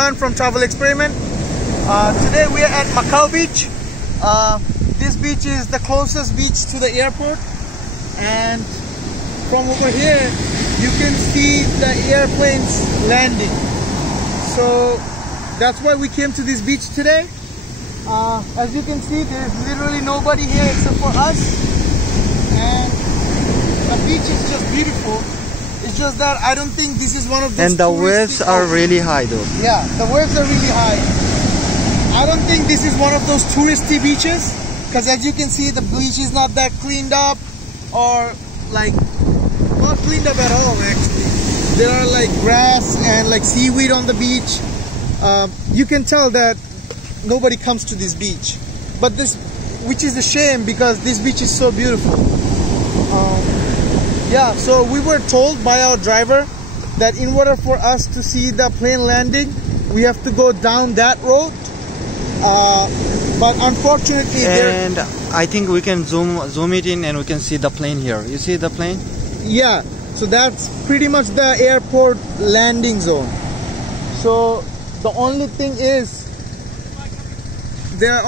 Burhan from Travel Experiment. Today we are at Mai Khao Beach. This beach is the closest beach to the airport, and from over here you can see the airplanes landing. So that's why we came to this beach today. As you can see, there's literally nobody here except for us, and the beach is just beautiful. It's just that I don't think this is one of those. And the waves are really high though. Yeah, the waves are really high. I don't think this is one of those touristy beaches, because as you can see, the beach is not that cleaned up, or like not cleaned up at all actually. There are like grass and like seaweed on the beach. You can tell that nobody comes to this beach, but which is a shame, because this beach is so beautiful. Yeah, so we were told by our driver that in order for us to see the plane landing, we have to go down that road. But unfortunately, and I think we can zoom it in, and we can see the plane here. You see the plane? Yeah, so that's pretty much the airport landing zone. So the only thing is, the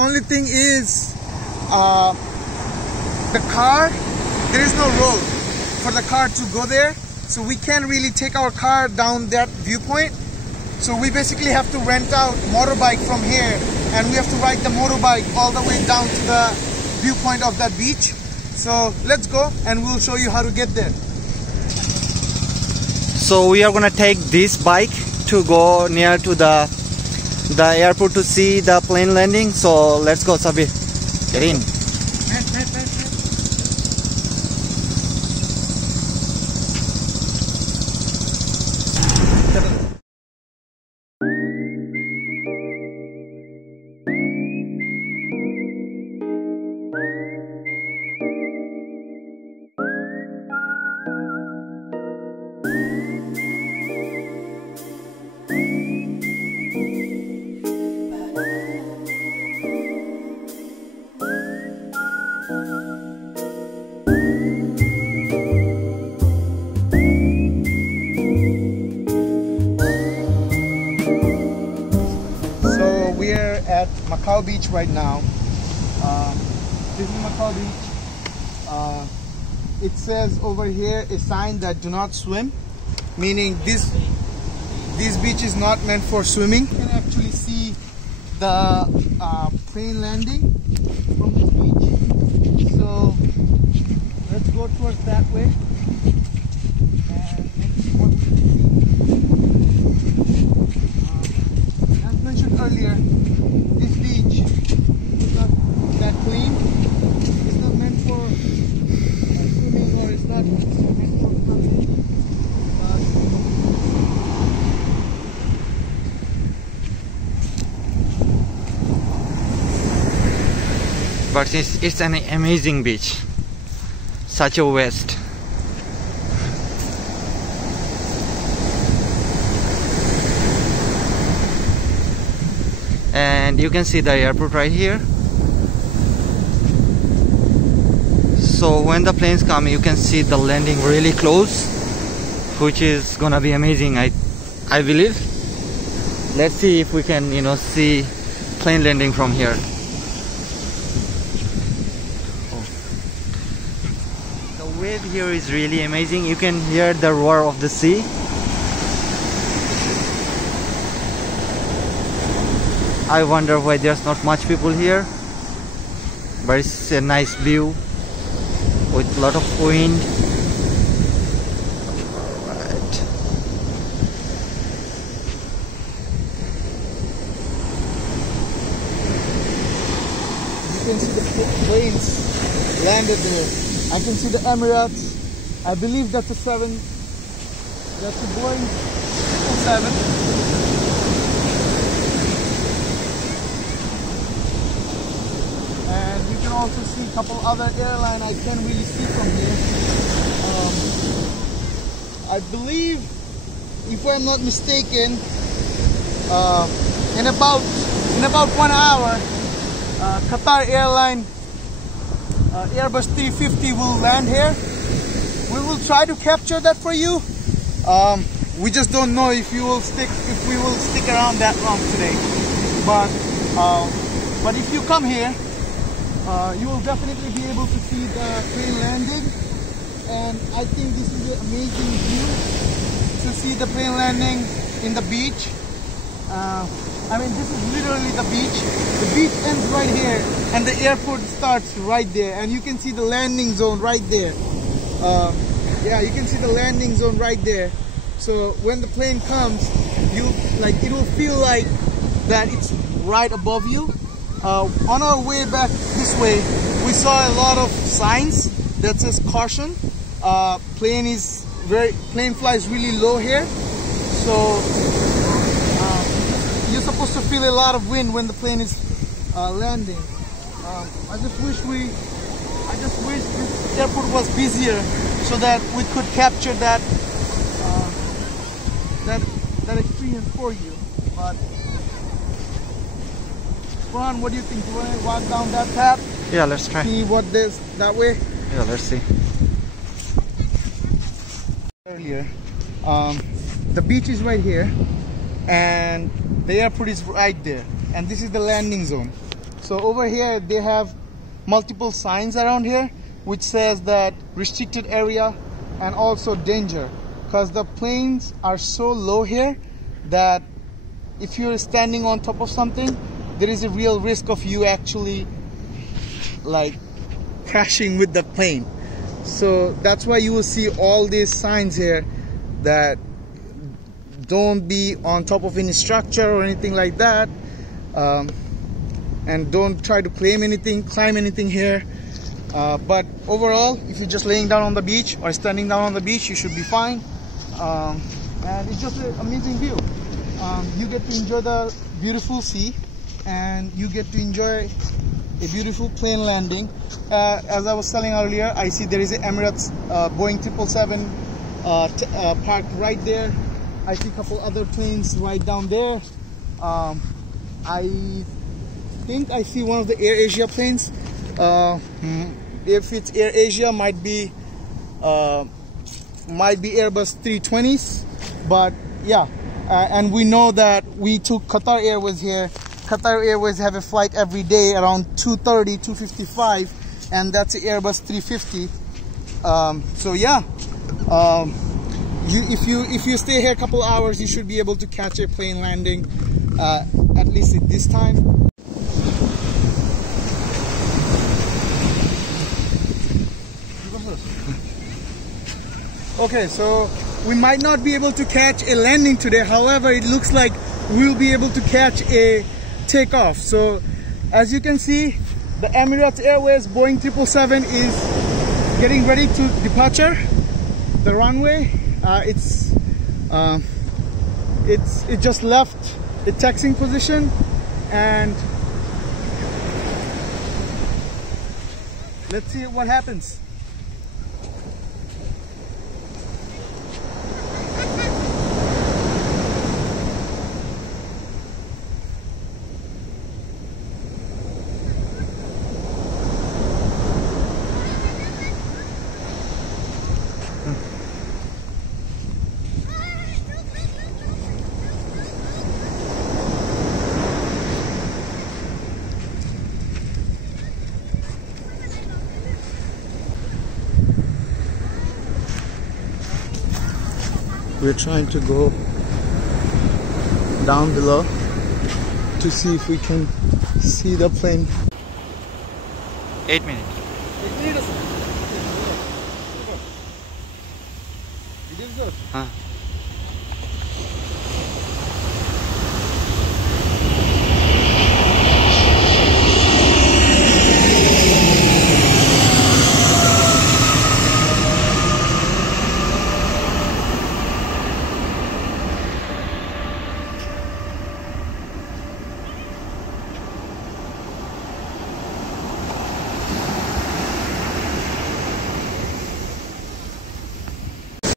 car, there is no road for the car to go there, so we can't really take our car down that viewpoint. So we basically have to rent out motorbike from here, and we have to ride the motorbike all the way down to the viewpoint of that beach. So let's go and we'll show you how to get there. So we are gonna take this bike to go near to the airport to see the plane landing. So let's go, Sabir. Get in. At Mai Khao Beach right now. This is Mai Khao Beach. It says over here a sign that do not swim, meaning this beach is not meant for swimming. You can actually see the plane landing from this beach. So let's go towards that way and see what we can see. As mentioned earlier, this beach is not that clean. It's not meant for swimming, or it's not meant for swimming. But it's an amazing beach. Such a waste. And you can see the airport right here. So when the planes come, you can see the landing really close, which is gonna be amazing, I believe. Let's see if we can, see plane landing from here. The wave here is really amazing. You can hear the roar of the sea. I wonder why there's not much people here, but it's a nice view with a lot of wind. Alright. You can see the planes landed there. I can see the Emirates. I believe that's a Boeing 7. Also see a couple other airlines I can't really see from here. I believe, if I'm not mistaken, in about 1 hour, Qatar airline Airbus 350 will land here. We will try to capture that for you. we just don't know if we will stick around that long today. But if you come here, you will definitely be able to see the plane landing, and I think this is an amazing view to see the plane landing in the beach. I mean, this is literally the beach. The beach ends right here and the airport starts right there, and you can see the landing zone right there. Yeah, you can see the landing zone right there. So when the plane comes, it will feel like that it's right above you. On our way back this way, we saw a lot of signs that says caution. Plane flies really low here, so you're supposed to feel a lot of wind when the plane is landing. I just wish this airport was busier so that we could capture that experience for you. But Ron, what do you think? Do you want to walk down that path? Yeah, let's try. See what there's that way? Yeah, let's see. Earlier, the beach is right here and the airport is right there, and this is the landing zone. So over here they have multiple signs around here which says that restricted area and also danger, because the planes are so low here that if you're standing on top of something, there is a real risk of you actually like crashing with the plane. So that's why you will see all these signs here that don't be on top of any structure or anything like that, and don't try to climb anything here. But overall, if you're just laying down on the beach or standing down on the beach, you should be fine. And it's just an amazing view. You get to enjoy the beautiful sea, and you get to enjoy a beautiful plane landing. As I was telling earlier, I see there is an Emirates Boeing 777 parked right there. I see a couple other planes right down there. I think I see one of the Air Asia planes. If it's Air Asia, might be Airbus 320s. But yeah, and we know that we took Qatar Airways here. Qatar Airways have a flight every day around 2:30, 2:55, and that's an Airbus 350. So yeah, if you stay here a couple hours, you should be able to catch a plane landing, at least at this time. Okay, so we might not be able to catch a landing today. However, it looks like we'll be able to catch a takeoff. So as you can see, the Emirates Airways Boeing 777 is getting ready to departure the runway. It just left the taxiing position, and let's see what happens. We're trying to go down below to see if we can see the plane. 8 minutes. Huh?